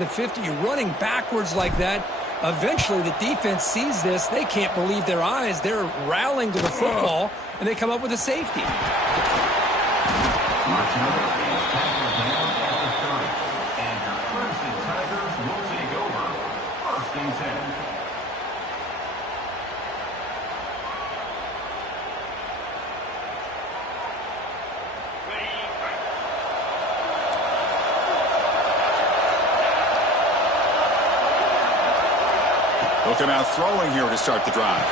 The 50, you're running backwards like that. Eventually, the defense sees this. They can't believe their eyes. They're rallying to the football, and they come up with a safety. They'll come out throwing here to start the drive.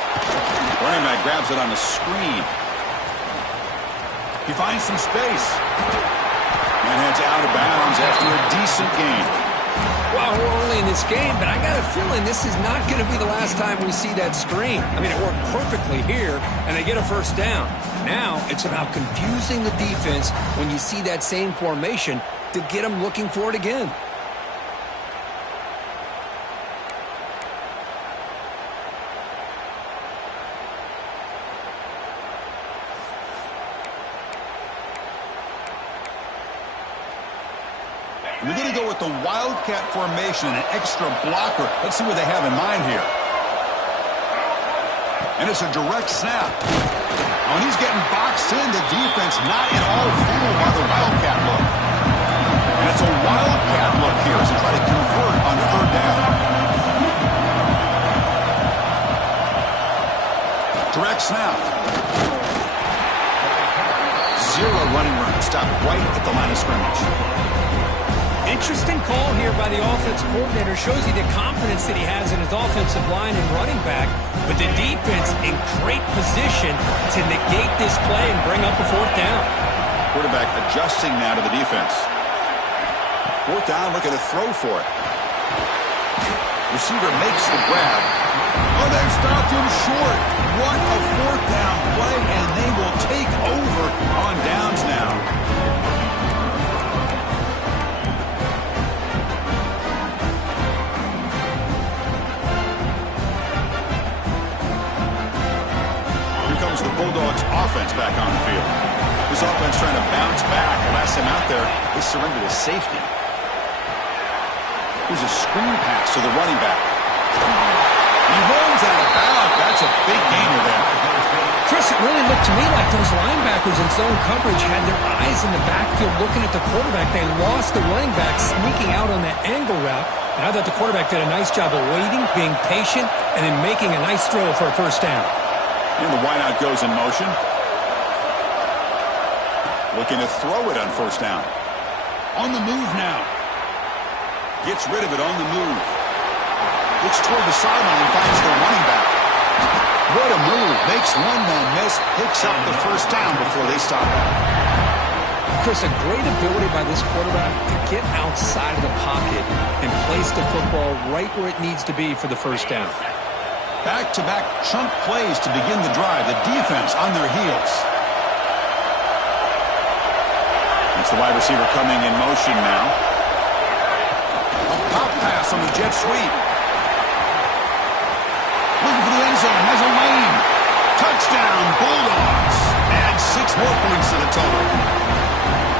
Running back grabs it on the screen. He finds some space. And heads out of bounds after a decent gain. Well, we're early in this game, but I got a feeling this is not going to be the last time we see that screen. I mean, it worked perfectly here, and they get a first down. Now it's about confusing the defense when you see that same formation to get them looking for it again. We're going to go with the Wildcat formation, an extra blocker. Let's see what they have in mind here. And it's a direct snap. When he's getting boxed in, the defense not at all fooled by the Wildcat look. And it's a Wildcat look here as they try to convert on third down. Direct snap. Zero running room. Stopped right at the line of scrimmage. Interesting call here by the offense coordinator. Shows you the confidence that he has in his offensive line and running back. But the defense in great position to negate this play and bring up a fourth down. Quarterback adjusting now to the defense. Fourth down, looking to throw for it. Receiver makes the grab. Oh, they've stopped him short. What a fourth down play, and they will take over on downs now. The Bulldogs offense back on the field. This offense trying to bounce back. Last time out there, they surrendered a safety. Here's a screen pass to the running back. He rolls out of bounds. That's a big gainer there. Chris, it really looked to me like those linebackers in zone coverage had their eyes in the backfield looking at the quarterback. They lost the running back sneaking out on that angle route. And I thought the quarterback did a nice job of waiting, being patient, and then making a nice throw for a first down. And the wideout goes in motion. Looking to throw it on first down. On the move now. Gets rid of it on the move. Looks toward the sideline and finds the running back. What a move. Makes one man miss. Picks up the first down before they stop it. Chris, a great ability by this quarterback to get outside of the pocket and place the football right where it needs to be for the first down. Back-to-back chunk plays to begin the drive. The defense on their heels. It's the wide receiver coming in motion now. A pop pass on the jet sweep. Looking for the end zone. Has a lane. Touchdown, Bulldogs. Add 6 more points to the total.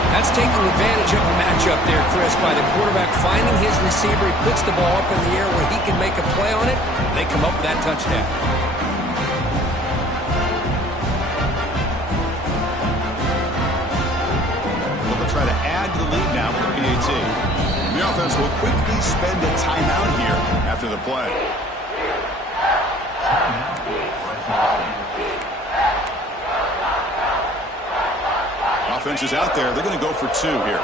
That's taking advantage of the matchup there, Chris, by the quarterback finding his receiver. He puts the ball up in the air where he can make a play on it. They come up with that touchdown. They'll try to add to the lead now with the PAT. The offense will quickly spend a timeout here after the play. Offense is out there. They're going to go for 2 here.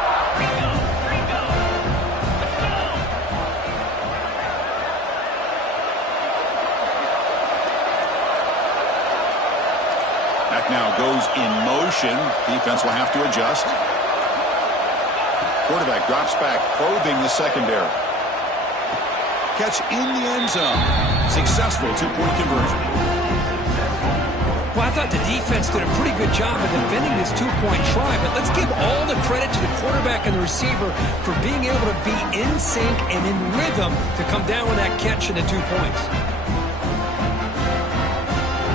Back now goes in motion. Defense will have to adjust. Quarterback drops back, probing the secondary. Catch in the end zone. Successful 2-point conversion. Well, I thought the defense did a pretty good job of defending this 2-point try, but let's give all the credit to the quarterback and the receiver for being able to be in sync and in rhythm to come down with that catch and the 2 points.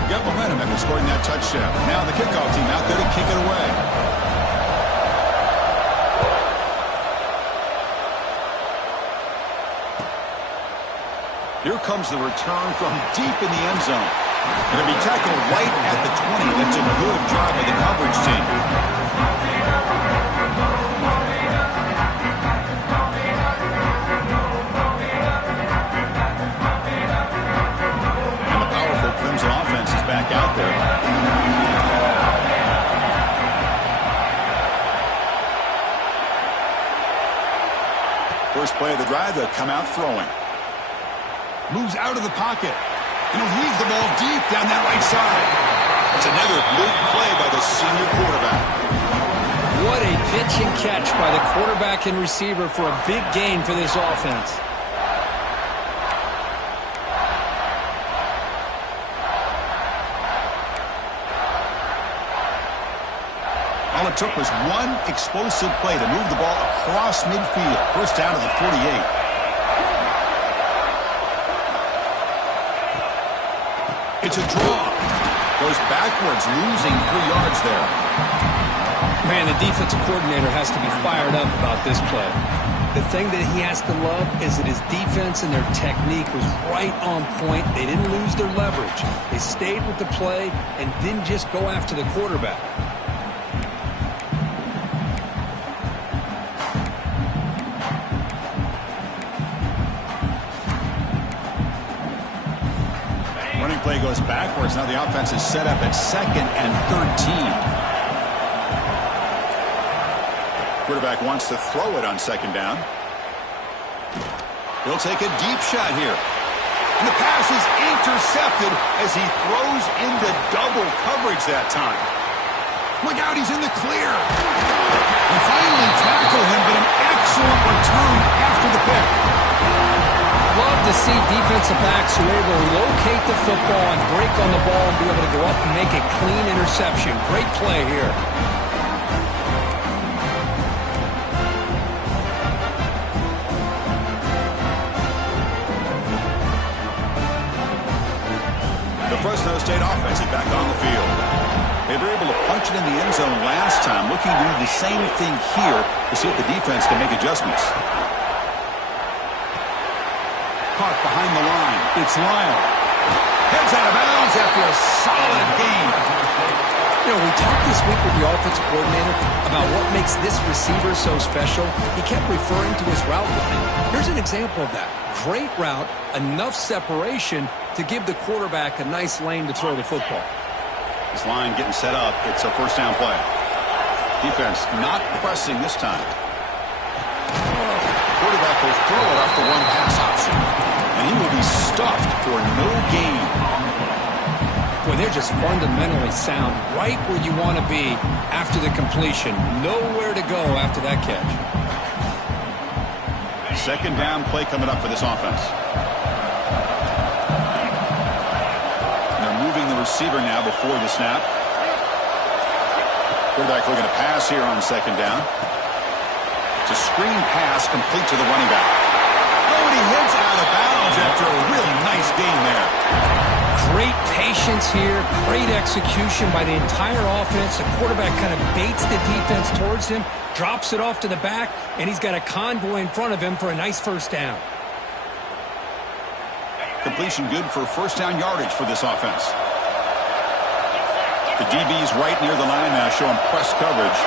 Got momentum after scoring that touchdown. Now the kickoff team out there to kick it away. Here comes the return from deep in the end zone. Going to be tackled right at the 20. That's a good job of the coverage team. And the powerful Clemson offense is back out there. First play of the drive, they'll come out throwing. Moves out of the pocket. And he'll heave the ball deep down that right side. It's another big play by the senior quarterback. What a pitch and catch by the quarterback and receiver for a big gain for this offense. All it took was one explosive play to move the ball across midfield. First down to the 48. It's a draw. Goes backwards, losing 3 yards there. Man, the defensive coordinator has to be fired up about this play. The thing that he has to love is that his defense and their technique was right on point. They didn't lose their leverage. They stayed with the play and didn't just go after the quarterback. Play goes backwards. Now the offense is set up at 2nd and 13. Quarterback wants to throw it on 2nd down. He'll take a deep shot here. And the pass is intercepted as he throws into double coverage that time. Look out, he's in the clear. They finally tackle him, but an excellent return after the pick. Love to see defensive backs who are able to locate the football and break on the ball and be able to go up and make a clean interception. Great play here. The Fresno State offense is back on the field. They were able to punch it in the end zone last time, looking to do the same thing here to see if the defense can make adjustments. Caught behind the line. It's Lyle. Heads out of bounds after a solid gain. You know, we talked this week with the offensive coordinator about what makes this receiver so special. He kept referring to his route running. Here's an example of that. Great route, enough separation to give the quarterback a nice lane to throw the football. This line getting set up. It's a first down play. Defense not pressing this time. Quarterback will throw it off the one pass option. And he will be stuffed for no gain. Boy, they're just fundamentally sound right where you want to be after the completion. Nowhere to go after that catch. 2nd down play coming up for this offense. And they're moving the receiver now before the snap. Quarterback looking to pass here on 2nd down. It's a screen pass complete to the running back. Oh, and he heads out of bounds after a really nice gain there. Great patience here, great execution by the entire offense. The quarterback kind of baits the defense towards him, drops it off to the back, and he's got a convoy in front of him for a nice first down. Completion good for first down yardage for this offense. The DB's right near the line now, showing press coverage.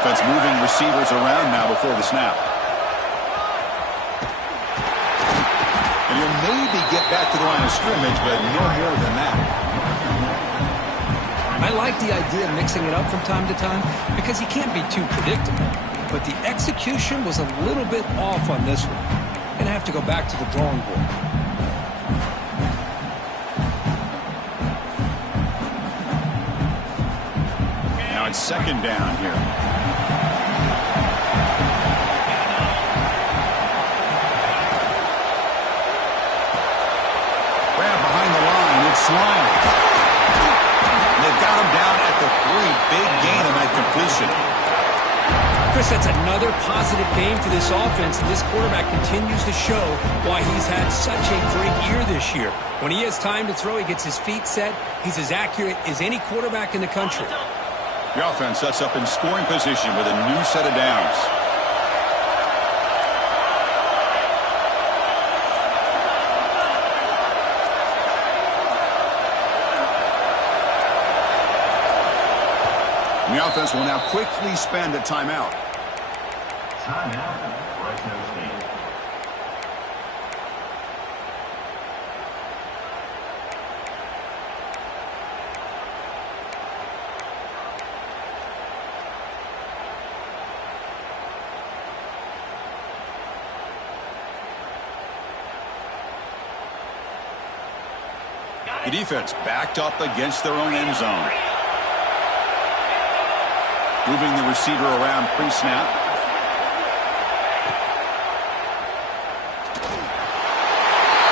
Offense moving receivers around now before the snap. And he'll maybe get back to the line of scrimmage, but no more than that. I like the idea of mixing it up from time to time because he can't be too predictable. But the execution was a little bit off on this one. Going to have to go back to the drawing board. Now it's 2nd down here. Slide. They've got him down at the 3. Big gain on that completion. Chris, that's another positive game for this offense, and this quarterback continues to show why he's had such a great year this year. When he has time to throw, he gets his feet set. He's as accurate as any quarterback in the country. The offense sets up in scoring position with a new set of downs. The offense will now quickly spend a timeout. Timeout. Fresno State. The defense backed up against their own end zone. Moving the receiver around pre-snap.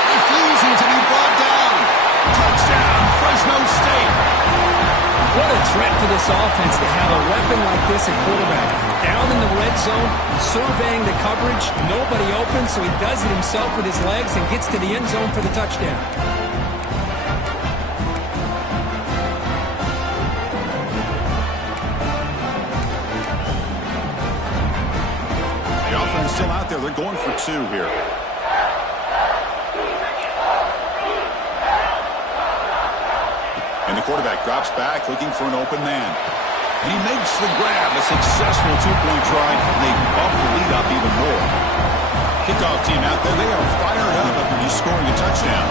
Refusing to be brought down. Touchdown, Fresno State. What a threat for this offense to have a weapon like this at quarterback. Down in the red zone, surveying the coverage, nobody open, so he does it himself with his legs and gets to the end zone for the touchdown. Still out there. They're going for two here. And the quarterback drops back looking for an open man. And he makes the grab. A successful two-point try. And they bump the lead up even more. Kickoff team out there. They are fired up after just scoring a touchdown.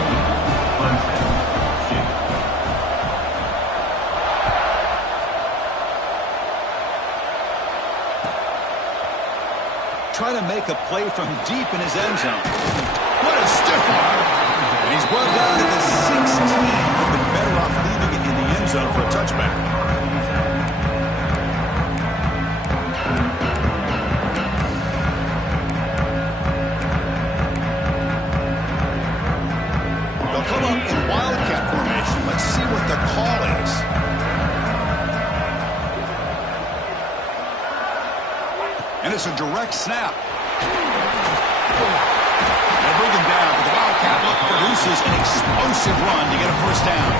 Trying to make a play from deep in his end zone. What a stiff arm. And he's brought down to the 16. Been better off leaving it in the end zone for a touchback. They'll come up in wildcat formation. Let's see what the call is. And it's a direct snap. They bring him down, but the Wildcat look produces an explosive run to get a first down.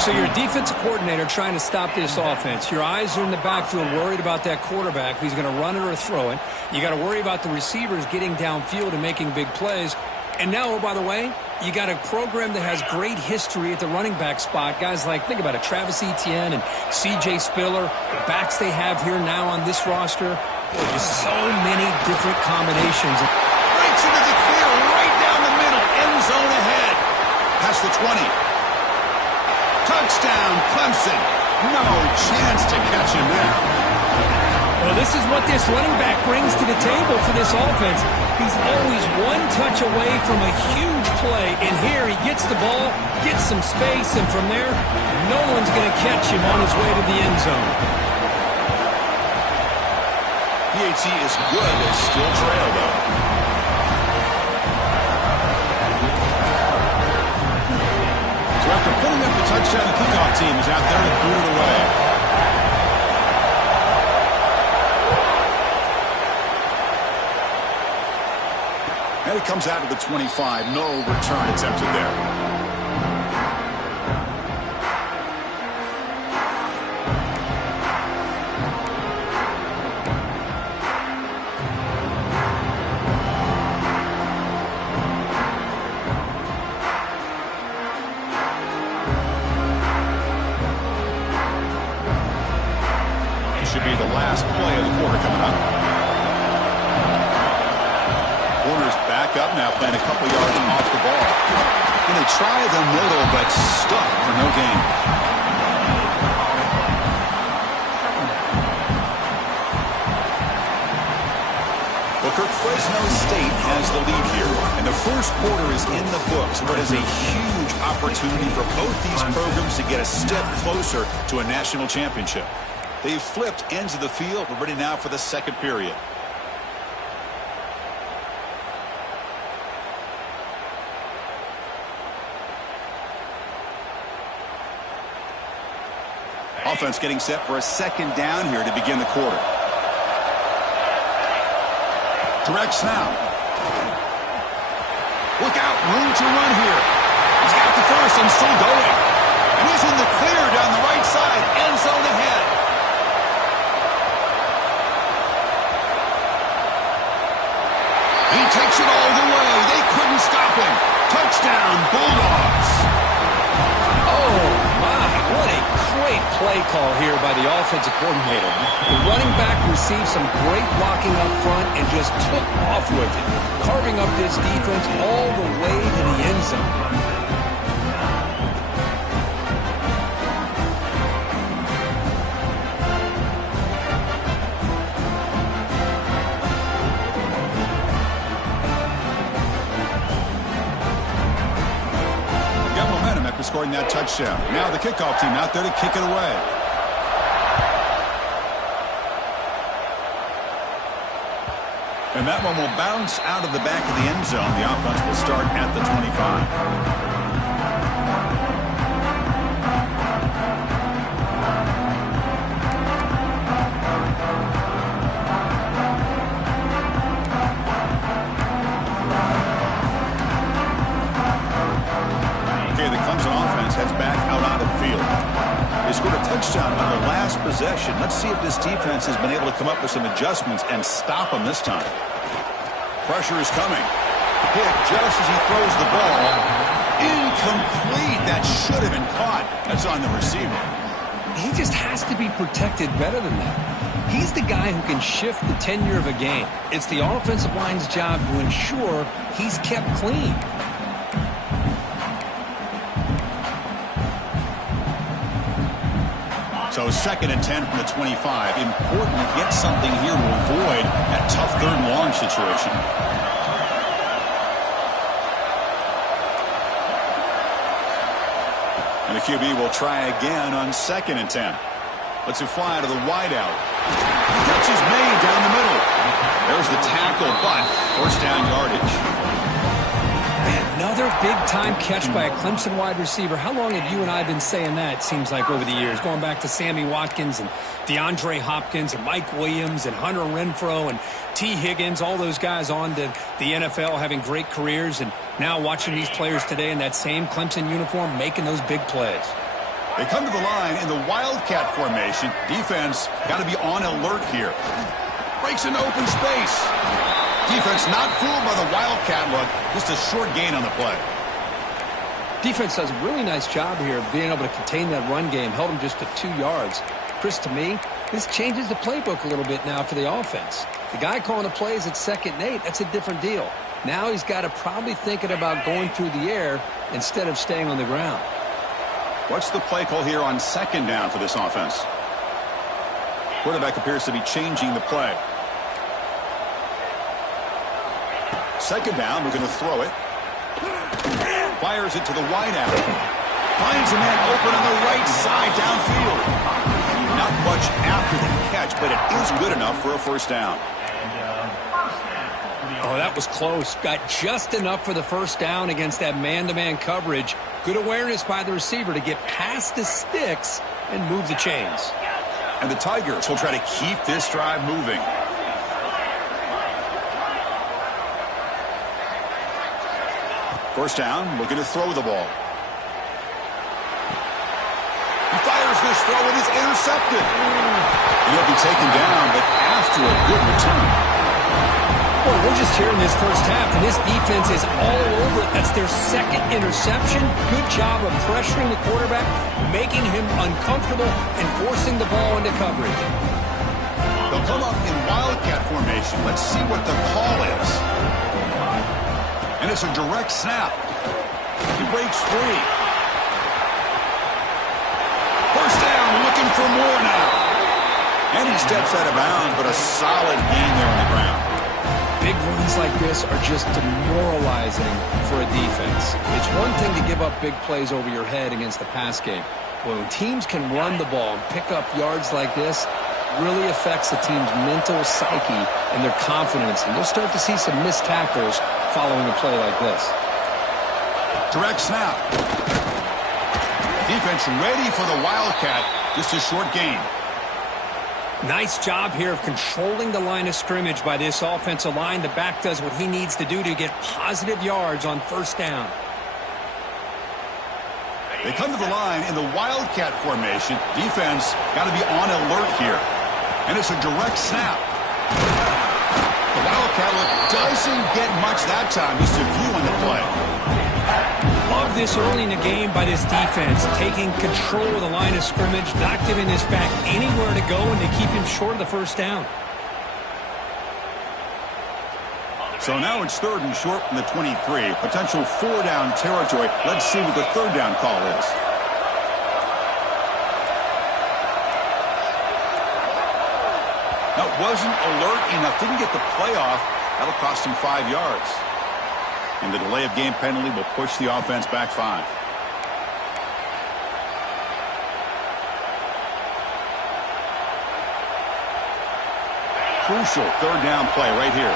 So you're a defensive coordinator trying to stop this offense. Your eyes are in the backfield worried about that quarterback, if he's going to run it or throw it. You got to worry about the receivers getting downfield and making big plays. And now, oh, by the way, you got a program that has great history at the running back spot. Guys like, think about it, Travis Etienne and C.J. Spiller, the backs they have here now on this roster. Just so many different combinations. Breaks into the clear right down the middle. End zone ahead. Past the 20. Touchdown, Clemson. No chance to catch him there. Well, this is what this running back brings to the table for this offense. He's always one touch away from a huge play. And here he gets the ball, gets some space, and from there, no one's going to catch him on his way to the end zone. PAT is good. They still trail, though. So after putting up the touchdown, the kickoff team is out there to boot it away. And it comes out to the 25. No return attempted there. It should be the last play of the quarter coming up. Warner's back up now, playing a couple yards off the ball. And they try the middle, but stuck for no gain. Booker, Fresno State has the lead here. And the first quarter is in the books. What is a huge opportunity for both these programs to get a step closer to a national championship. They've flipped ends of the field. We're ready now for the second period. Offense getting set for a second down here to begin the quarter. Direct snap. Look out, room to run here. He's got the first and still going. And he's in the clear down the right side, end zone ahead. He takes it all the way. They couldn't stop him. Touchdown, Bulldogs. Oh, my, what a great play play call here by the offensive coordinator. The running back received some great blocking up front and just took off with it, carving up this defense all the way to the end zone. Scoring that touchdown. Now the kickoff team out there to kick it away. And that one will bounce out of the back of the end zone. The offense will start at the 25. Heads back out onto the field. They scored a touchdown on their last possession. Let's see if this defense has been able to come up with some adjustments and stop them this time. Pressure is coming. Hit just as he throws the ball. Incomplete. That should have been caught. That's on the receiver. He just has to be protected better than that. He's the guy who can shift the tenure of a game. It's the offensive line's job to ensure he's kept clean. So 2nd and 10 from the 25. Important to get something here to avoid that tough 3rd and long situation. And the QB will try again on 2nd and 10. Lets it fly to the wideout. Catch is made down the middle. There's the tackle, but 1st down yardage. Another big-time catch by a Clemson wide receiver. How long have you and I been saying that, it seems like, over the years? Going back to Sammy Watkins and DeAndre Hopkins and Mike Williams and Hunter Renfrow and T. Higgins, all those guys on to the NFL having great careers. And now watching these players today in that same Clemson uniform making those big plays. They come to the line in the Wildcat formation. Defense got to be on alert here. Breaks into open space. Defense not fooled by the Wildcat look. Just a short gain on the play. Defense does a really nice job here of being able to contain that run game. Held him just to 2 yards. Chris, to me, this changes the playbook a little bit now for the offense. The guy calling the plays at 2nd and 8, that's a different deal. Now he's got to probably thinking about going through the air instead of staying on the ground. What's the play call here on 2nd down for this offense? Quarterback appears to be changing the play. 2nd down, we're going to throw it. Fires it to the wideout. Finds a man open on the right side downfield. Not much after the catch, but it is good enough for a 1st down. Oh, that was close. Got just enough for the 1st down against that man-to-man coverage. Good awareness by the receiver to get past the sticks and move the chains. And the Tigers will try to keep this drive moving. First down, looking to throw the ball. He fires this throw and is intercepted. He'll be taken down, but after a good return. Well, we're just here in this first half, and this defense is all over it. That's their 2nd interception. Good job of pressuring the quarterback, making him uncomfortable, and forcing the ball into coverage. They'll come up in Wildcat formation. Let's see what the call is. And it's a direct snap. He breaks free. 1st down, looking for more now. And he steps out of bounds, but a solid gain there on the ground. Big runs like this are just demoralizing for a defense. It's one thing to give up big plays over your head against the pass game. When teams can run the ball and pick up yards like this, really affects the team's mental psyche and their confidence. And you'll start to see some missed tackles following a play like this. Direct snap. Defense ready for the Wildcat. Just a short gain. Nice job here of controlling the line of scrimmage by this offensive line. The back does what he needs to do to get positive yards on 1st down. They come to the line in the Wildcat formation. Defense got to be on alert here. And it's a direct snap. The Wildcat look does Clemson get much that time, just a few on the play. Love this early in the game by this defense, taking control of the line of scrimmage, not giving this back anywhere to go, and they keep him short of the first down. So now it's 3rd and short from the 23. Potential 4-down territory. Let's see what the 3rd down call is. That wasn't alert enough. Didn't get the play off. That'll cost him 5 yards. And the delay of game penalty will push the offense back 5. Crucial 3rd down play right here.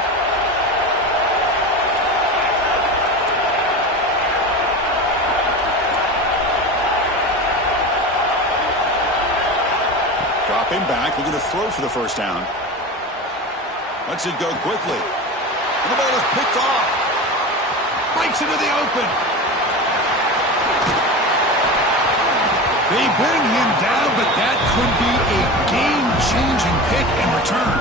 Dropping back, looking to throw for the first down. Lets it go quickly. And the ball is picked off. Breaks into the open. They bring him down, but that could be a game-changing pick in return.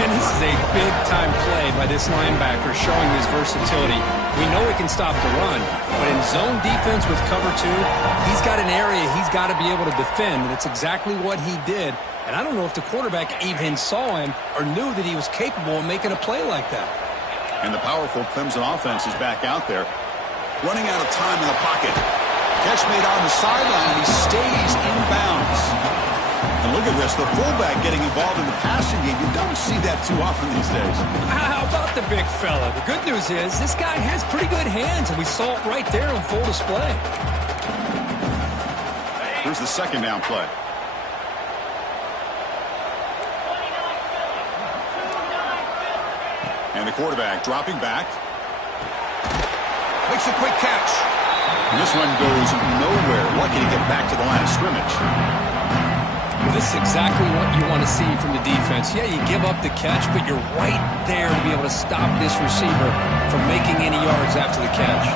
And this is a big-time play by this linebacker showing his versatility. We know he can stop the run, but in zone defense with cover 2, he's got an area he's got to be able to defend, and it's exactly what he did. And I don't know if the quarterback even saw him or knew that he was capable of making a play like that. And the powerful Clemson offense is back out there. Running out of time in the pocket. Catch made on the sideline, and he stays in bounds. And look at this, the fullback getting involved in the passing game. You don't see that too often these days. How about the big fella? The good news is this guy has pretty good hands, and we saw it right there on full display. Here's the 2nd down play. And the quarterback dropping back. Makes a quick catch. And this one goes nowhere. Lucky to get back to the line of scrimmage. Well, this is exactly what you want to see from the defense. Yeah, you give up the catch, but you're right there to be able to stop this receiver from making any yards after the catch.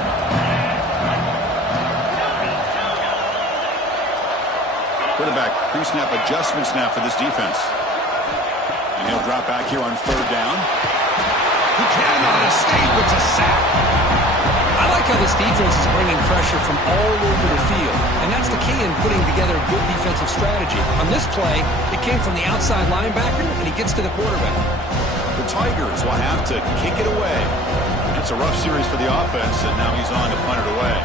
Quarterback pre-snap adjustments now for this defense. And he'll drop back here on 3rd down. He cannot escape. It's a sack. I like how this defense is bringing pressure from all over the field, and that's the key in putting together a good defensive strategy. On this play, it came from the outside linebacker, and he gets to the quarterback. The Tigers will have to kick it away. It's a rough series for the offense, and now he's on to punt it away.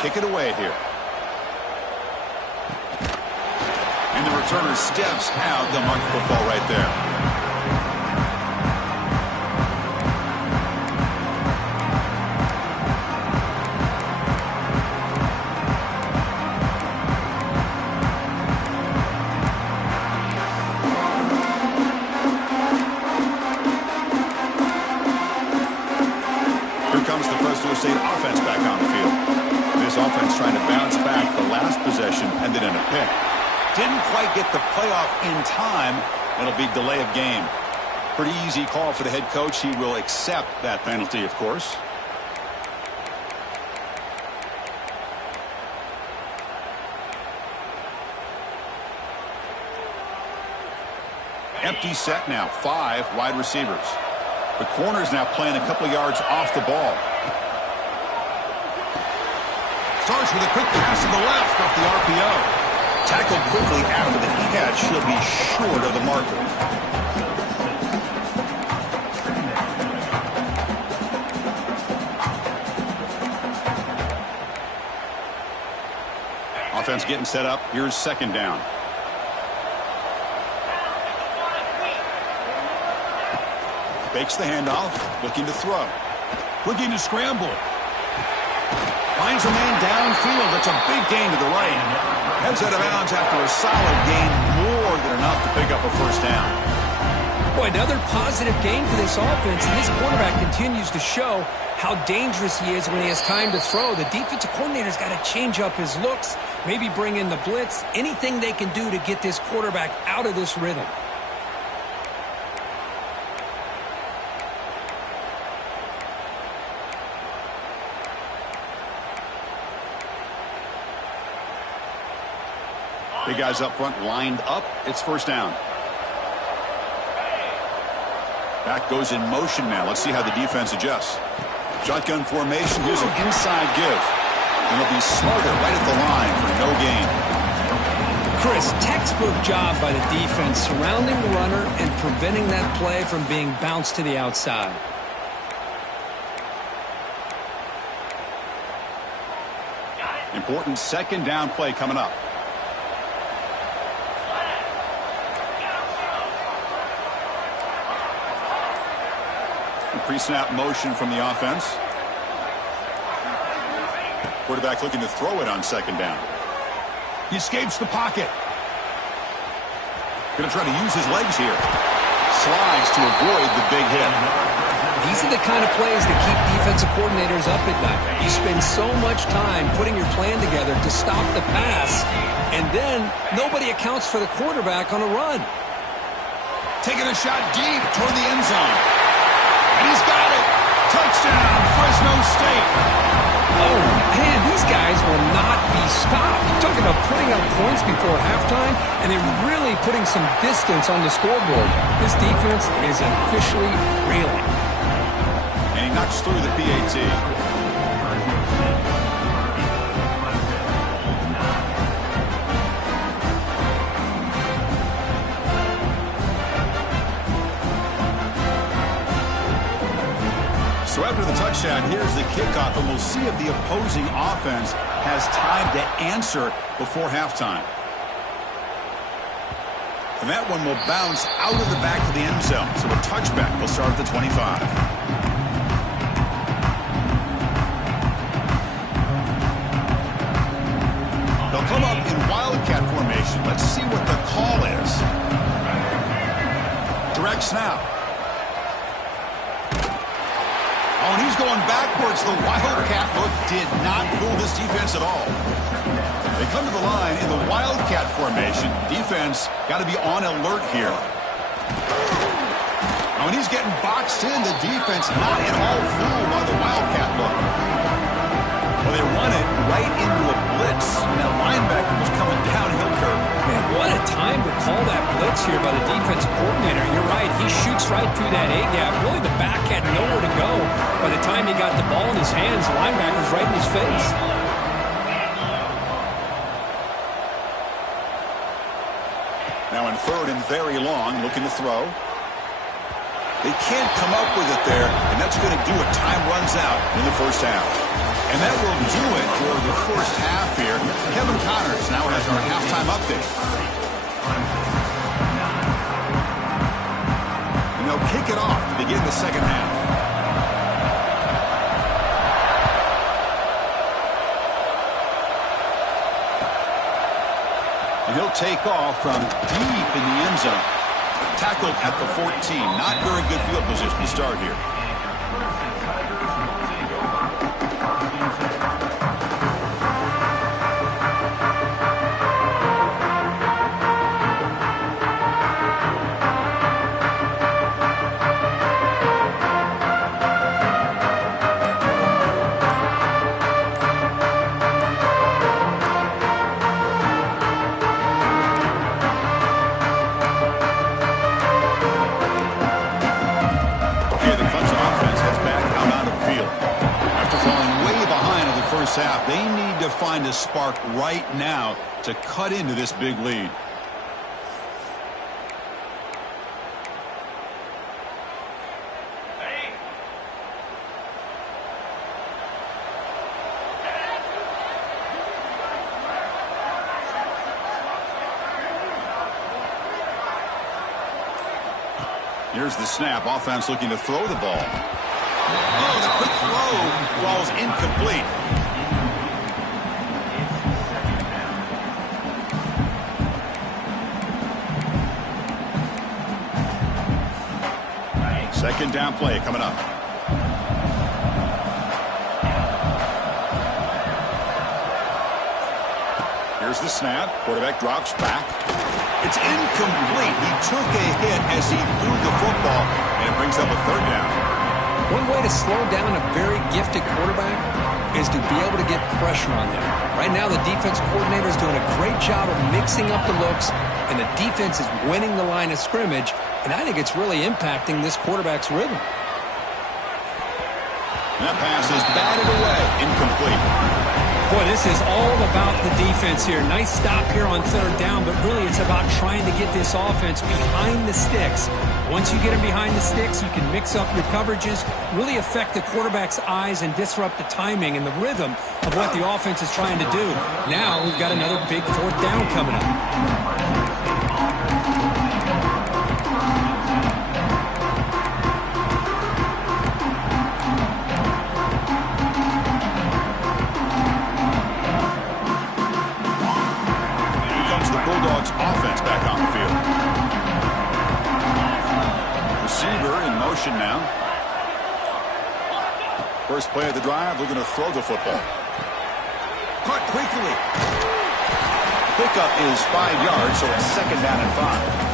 Kick it away here. And the returner steps out. They'll mark the football right there. Here comes the Fresno State offense back on the field. This offense trying to bounce back the last possession, ended in a pick. Didn't quite get the playoff in time. It'll be delay of game. Pretty easy call for the head coach. He will accept that penalty, of course. Empty set now. 5 wide receivers. The corner's now playing a couple yards off the ball. Starts with a quick pass to the left off the RPO. Tackled quickly after the catch. He'll be short of the marker. Offense getting set up. Here's 2nd down. Fakes the handoff. Looking to throw. Looking to scramble. Finds a man downfield. That's a big gain to the right. Heads out of bounds after a solid gain. More than enough to pick up a first down. Boy, another positive game for this offense. And this quarterback continues to show how dangerous he is when he has time to throw. The defensive coordinator's got to change up his looks. Maybe bring in the blitz. Anything they can do to get this quarterback out of this rhythm. Big guys up front lined up. It's first down. Back goes in motion now. Let's see how the defense adjusts. Shotgun formation. Here's an inside give. And they'll be smarter right at the line for no gain. Chris, textbook job by the defense surrounding the runner and preventing that play from being bounced to the outside. Important second down play coming up. Pre-snap motion from the offense. Quarterback looking to throw it on second down. He escapes the pocket. Going to try to use his legs here. Slides to avoid the big hit. These are the kind of plays that keep defensive coordinators up at night. You spend so much time putting your plan together to stop the pass, and then nobody accounts for the quarterback on a run. Taking a shot deep toward the end zone. And he's got it. Touchdown, Fresno State. Oh, man, these guys will not be stopped. Talking about putting up points before halftime, and then really putting some distance on the scoreboard. This defense is officially reeling. And he knocks through the PAT. So after the touchdown, here's the kickoff, and we'll see if the opposing offense has time to answer before halftime. And that one will bounce out of the back of the end zone. So a touchback will start at the 25. They'll come up in wildcat formation. Let's see what the call is. Direct snap. Oh, and he's going backwards. The wildcat look did not fool this defense at all. They come to the line in the wildcat formation. Defense got to be on alert here. Oh, and he's getting boxed in. The defense not at all fooled by the wildcat look. Well, they run it right into a blitz. And that linebacker was coming downhill curve. Man, what a time to call that blitz here by the defensive coordinator. You're right. He shoots right through that A-gap. Really, the back had nowhere to go. By the time he got the ball in his hands, the linebacker's right in his face. Now in third and very long, looking to throw. They can't come up with it there, and that's going to do it. Time runs out in the first half. And that will do it for the first half here. Kevin Connors now has our halftime update. And they'll kick it off to begin the second half. And he'll take off from deep in the end zone. Tackled at the 14. Not very good field position to start here. Half. They need to find a spark right now to cut into this big lead. Here's the snap. Offense looking to throw the ball. Oh, the quick throw falls incomplete. Second down play coming up. Here's the snap. Quarterback drops back. It's incomplete. He took a hit as he threw the football, and it brings up a third down. One way to slow down a very gifted quarterback, is to be able to get pressure on them. Right now, the defense coordinator is doing a great job of mixing up the looks, and the defense is winning the line of scrimmage, and I think it's really impacting this quarterback's rhythm. That pass is batted away, incomplete. Boy, this is all about the defense here. Nice stop here on third down, but really it's about trying to get this offense behind the sticks. Once you get them behind the sticks, you can mix up your coverages, really affect the quarterback's eyes and disrupt the timing and the rhythm of what the offense is trying to do. Now we've got another big fourth down coming up. Bulldogs offense back on the field. Receiver in motion now. First play of the drive, looking to throw the football. Caught quickly. Pickup is 5 yards, so it's second down and 5.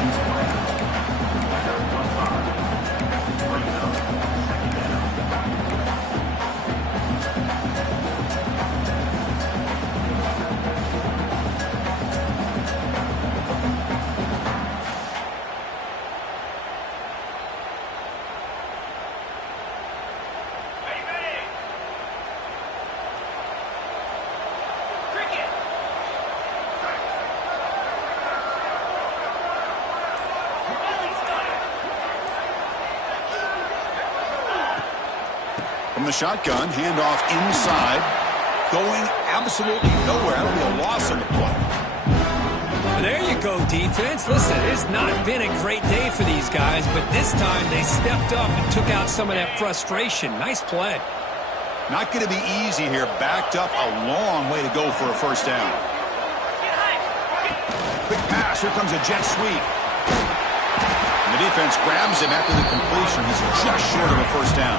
From the shotgun, handoff inside, going absolutely nowhere. That'll be a loss on the play. There you go, defense. Listen, it's not been a great day for these guys, but this time they stepped up and took out some of that frustration. Nice play. Not going to be easy here. Backed up a long way to go for a first down. Quick pass. Here comes a jet sweep. And the defense grabs him after the completion. He's just short of a first down.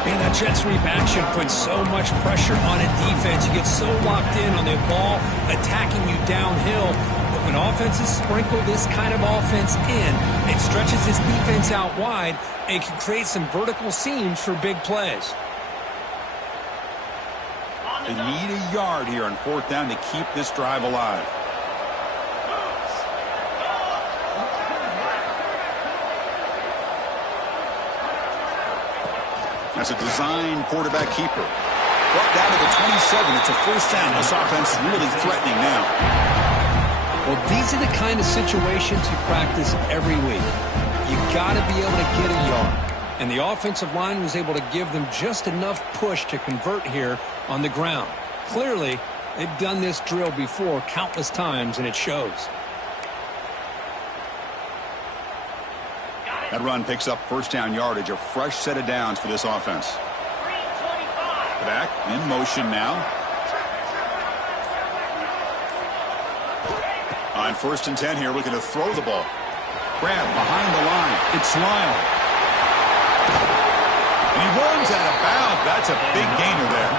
Man, that jet sweep action puts so much pressure on a defense. You get so locked in on the ball attacking you downhill. But when offenses sprinkle this kind of offense in, it stretches this defense out wide and can create some vertical seams for big plays. They need a yard here on fourth down to keep this drive alive. That's a design quarterback keeper. Brought down to the 27. It's a first down. This offense is really threatening now. Well, these are the kind of situations you practice every week. You got to be able to get a yard. And the offensive line was able to give them just enough push to convert here on the ground. Clearly, they've done this drill before countless times, and it shows. That run picks up first down yardage, a fresh set of downs for this offense. Back in motion now. On first and 10 here, looking to throw the ball. Grab behind the line. It's Lyle. And he runs out of bounds. That's a big gainer there.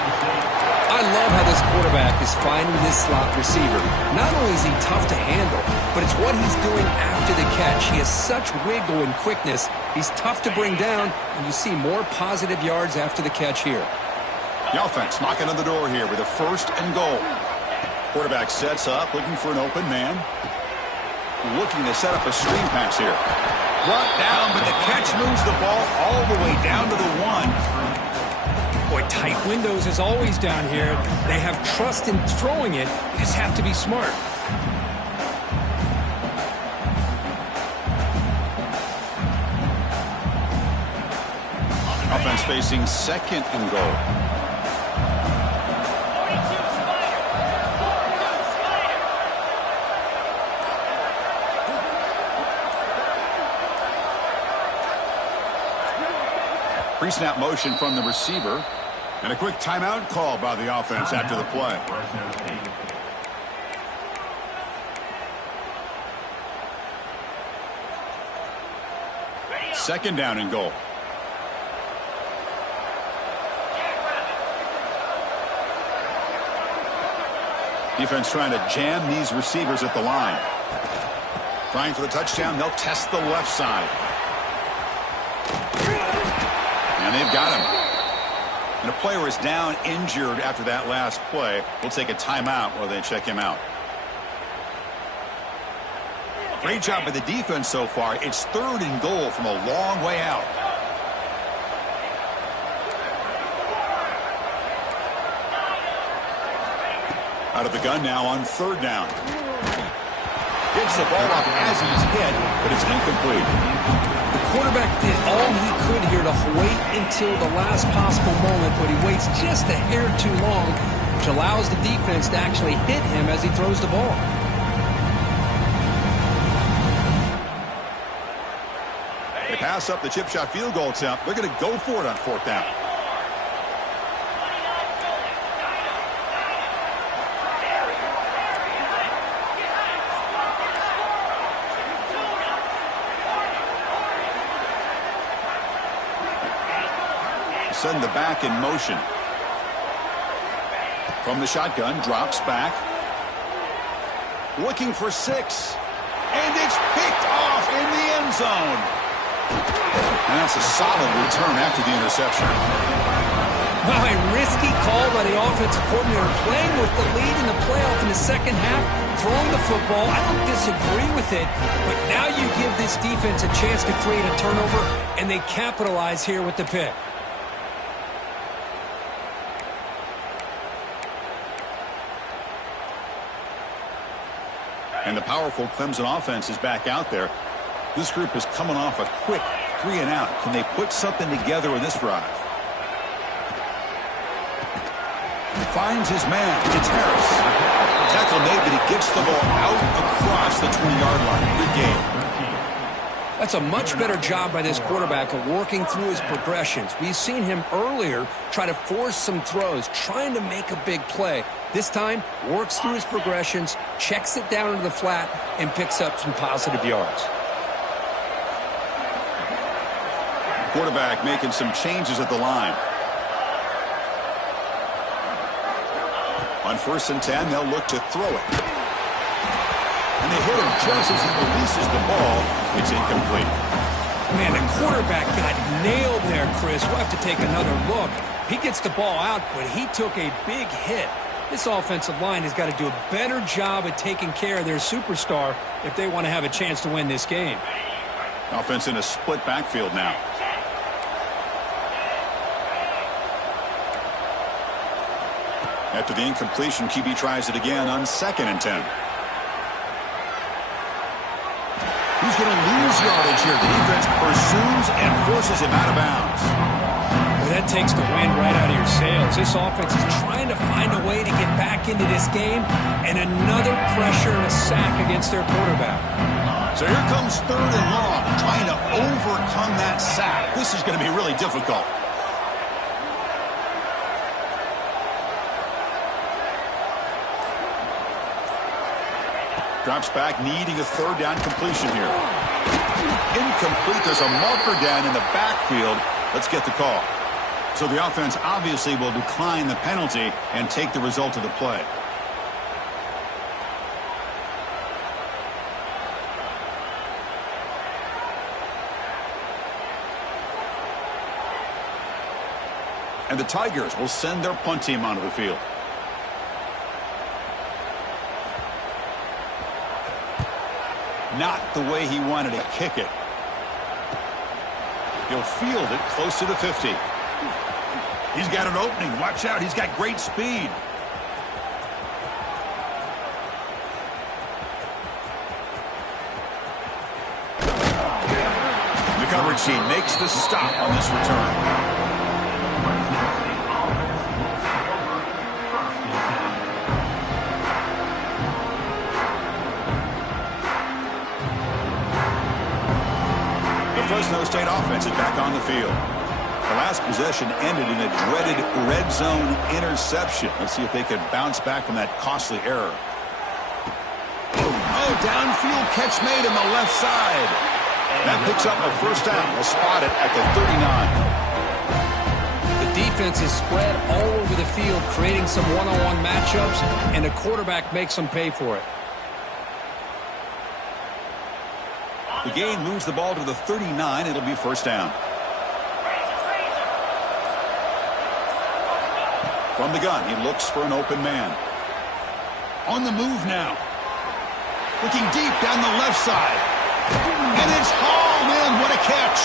I love how this quarterback is finding this slot receiver. Not only is he tough to handle, but it's what he's doing after the catch. He has such wiggle and quickness. He's tough to bring down, and you see more positive yards after the catch here. The offense knocking on the door here with a first and goal. Quarterback sets up, looking for an open man. Looking to set up a screen pass here. Brought down, but the catch moves the ball all the way down to the 1. Boy, tight windows is always down here. They have trust in throwing it. You just have to be smart. Offense facing second and goal. Pre-snap motion from the receiver. And a quick timeout call by the offense after the play. Second down and goal. Defense trying to jam these receivers at the line. Trying for the touchdown. They'll test the left side. And they've got him. And a player is down injured after that last play. We'll take a timeout while they check him out. Great job by the defense so far. It's 3rd and goal from a long way out. Out of the gun now on 3rd down. Gets the ball off as he's hit, but it's incomplete. The quarterback did all he could here to wait until the last possible moment, but he waits just a hair too long, which allows the defense to actually hit him as he throws the ball. They pass up the chip shot field goal attempt. They're going to go for it on 4th down. Send the back in motion. From the shotgun, drops back. Looking for 6. And it's picked off in the end zone. And that's a solid return after the interception. Well, a risky call by the offensive coordinator, playing with the lead in the playoff in the second half, throwing the football. I don't disagree with it, but now you give this defense a chance to create a turnover, and they capitalize here with the pick. And the powerful Clemson offense is back out there. This group is coming off a quick 3 and out. Can they put something together in this drive? Finds his man. It's Harris. Tackle made, but he gets the ball out across the 20-yard line. Good game. That's a much better job by this quarterback of working through his progressions. We've seen him earlier try to force some throws, trying to make a big play. This time, works through his progressions, checks it down into the flat, and picks up some positive yards. Quarterback making some changes at the line. On 1st and 10, they'll look to throw it. And they hit him just as he releases the ball. It's incomplete. Man, the quarterback got nailed there, Chris. We'll have to take another look. He gets the ball out, but he took a big hit. This offensive line has got to do a better job at taking care of their superstar if they want to have a chance to win this game. Offense in a split backfield now. After the incompletion, QB tries it again on 2nd and 10. He's going to lose yardage here. The defense pursues and forces him out of bounds. Well, that takes the wind right out of your sails. This offense is trying to find a way to get back into this game, and another pressure and a sack against their quarterback. So here comes 3rd and long, trying to overcome that sack. This is going to be really difficult. Drops back, needing a 3rd down completion here. Incomplete. There's a marker down in the backfield. Let's get the call. So the offense obviously will decline the penalty and take the result of the play. And the Tigers will send their punt team onto the field. Not the way he wanted to kick it. He'll field it close to the 50. He's got an opening. Watch out. He's got great speed. The coverage team makes the stop on this return. Fresno State offense is back on the field. The last possession ended in a dreaded red zone interception. Let's see if they can bounce back from that costly error. Oh, downfield catch made on the left side. That picks up a 1st down. We'll spot it at the 39. The defense is spread all over the field, creating some one-on-one matchups, and the quarterback makes them pay for it. The gain moves the ball to the 39. It'll be 1st down. From the gun, he looks for an open man. On the move now. Looking deep down the left side. And it's hauled in. What a catch.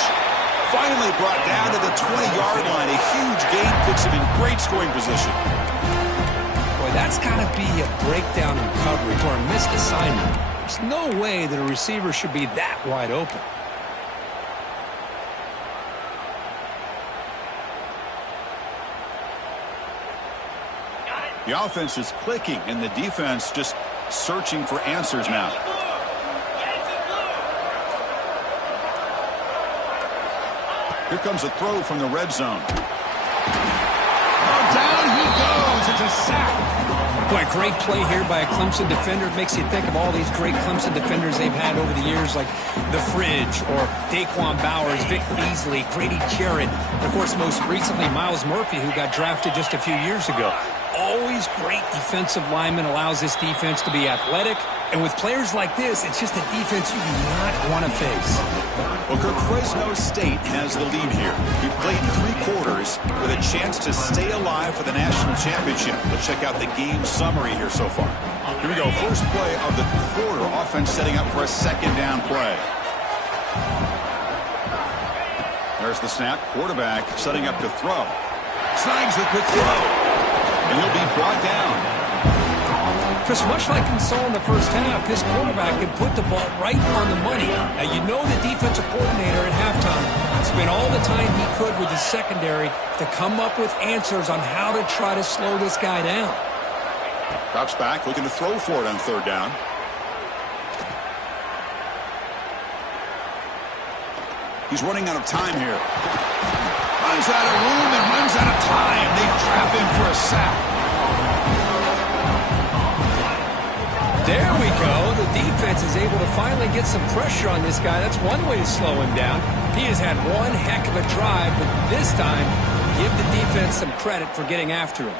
Finally brought down to the 20-yard line. A huge gain puts him in great scoring position. Boy, that's got to be a breakdown in coverage or a missed assignment. There's no way that a receiver should be that wide open. The offense is clicking, and the defense just searching for answers now. Here comes a throw from the red zone. Oh, down he goes. It's a sack. Boy, great play here by a Clemson defender. It makes you think of all these great Clemson defenders they've had over the years, like The Fridge or Daquan Bowers, Vic Beasley, Grady Jarrett, and of course, most recently, Miles Murphy, who got drafted just a few years ago. Always great defensive lineman, allows this defense to be athletic. And with players like this, it's just a defense you do not want to face. Well, Kirk, Fresno State has the lead here. We played 3 quarters with a chance to stay alive for the national championship. Let's check out the game summary here so far. Here we go. First play of the quarter. Offense setting up for a second down play. There's the snap. Quarterback setting up to throw. Snags the quick throw. And he'll be brought down. Chris, much like we saw in the first half, this quarterback can put the ball right on the money. Now, you know the defensive coordinator at halftime spent all the time he could with his secondary to come up with answers on how to try to slow this guy down. Drops back, looking to throw for it on third down. He's running out of time here. Runs out of room and runs out of time. They trap him for a sack. There we go. The defense is able to finally get some pressure on this guy. That's one way to slow him down. He has had one heck of a drive, but this time, give the defense some credit for getting after him.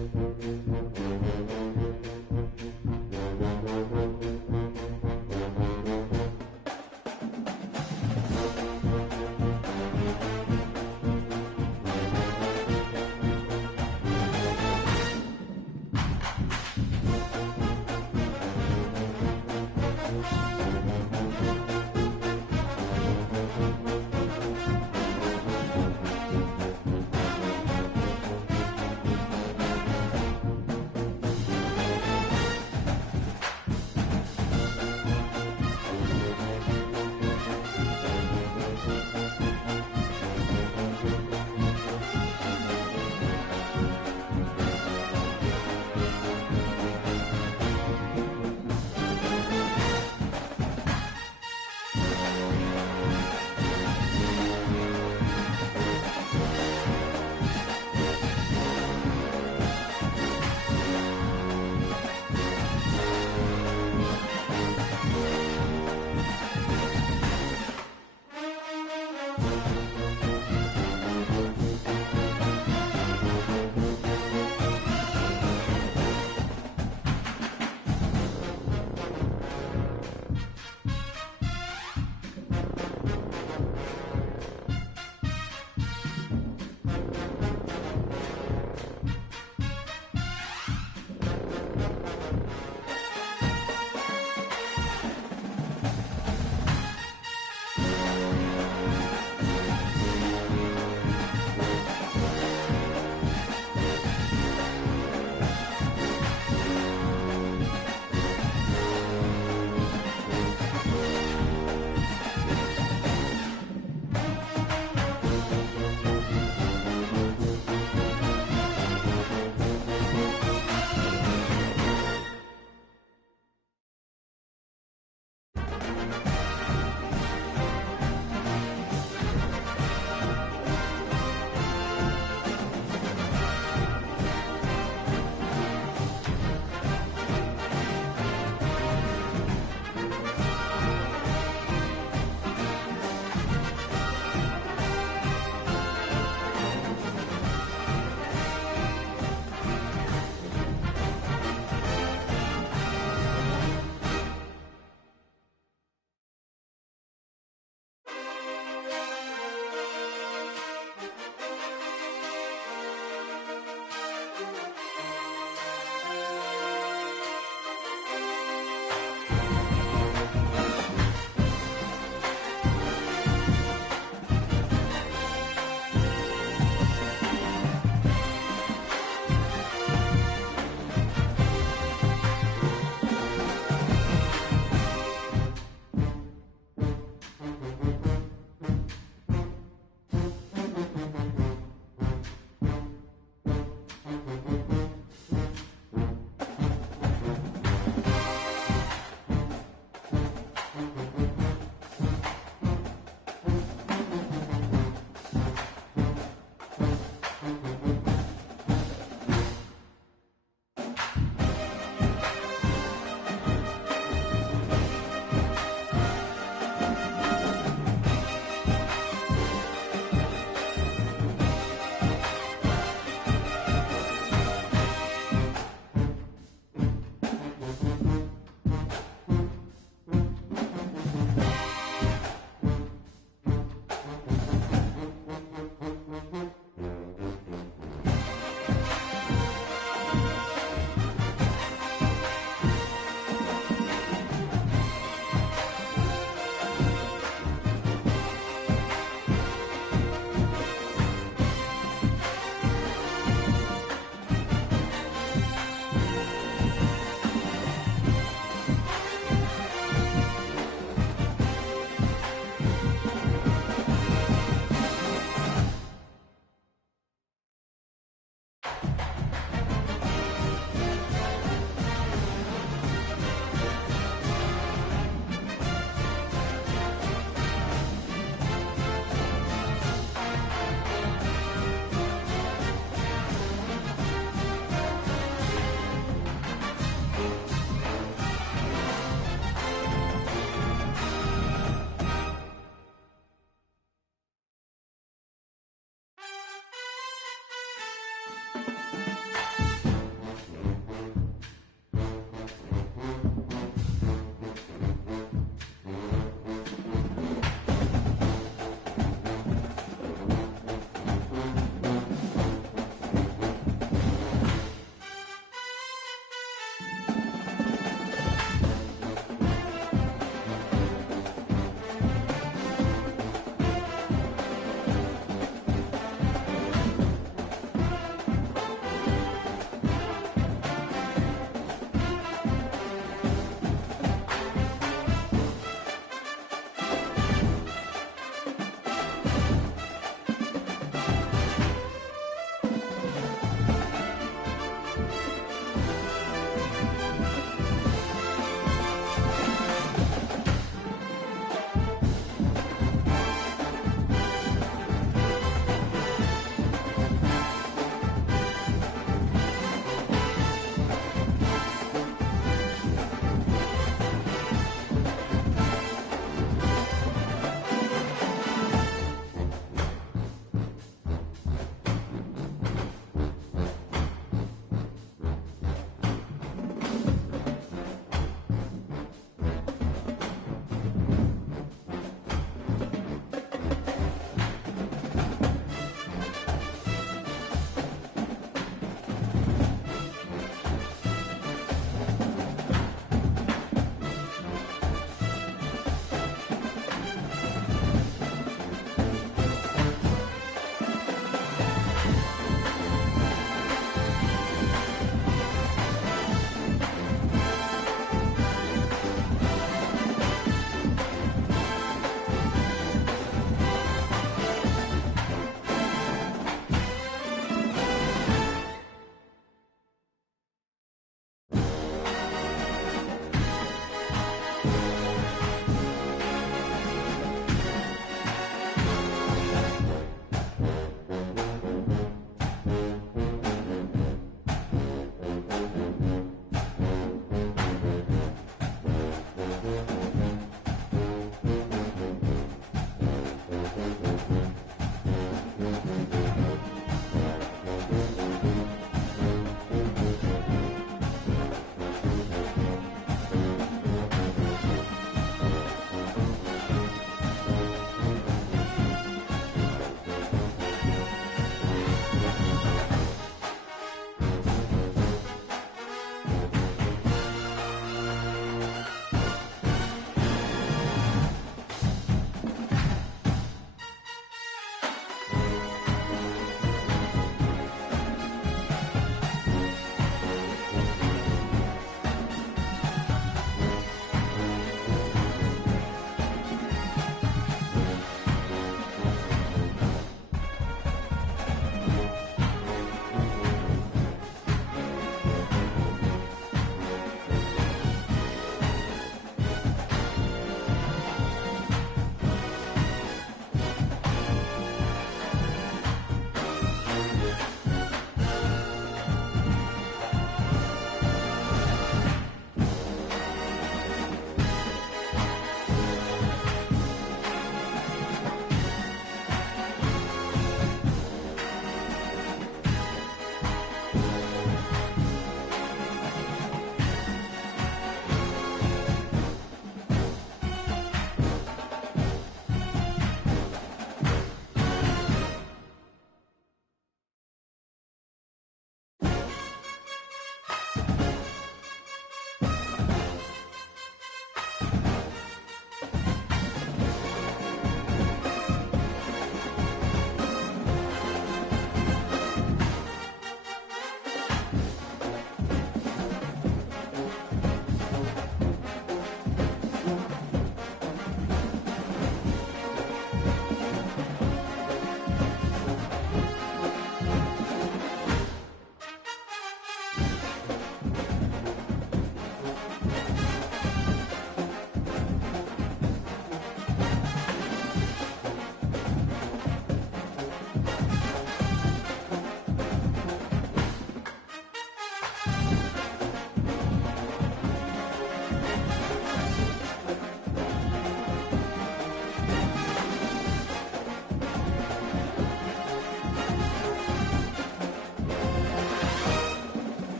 it.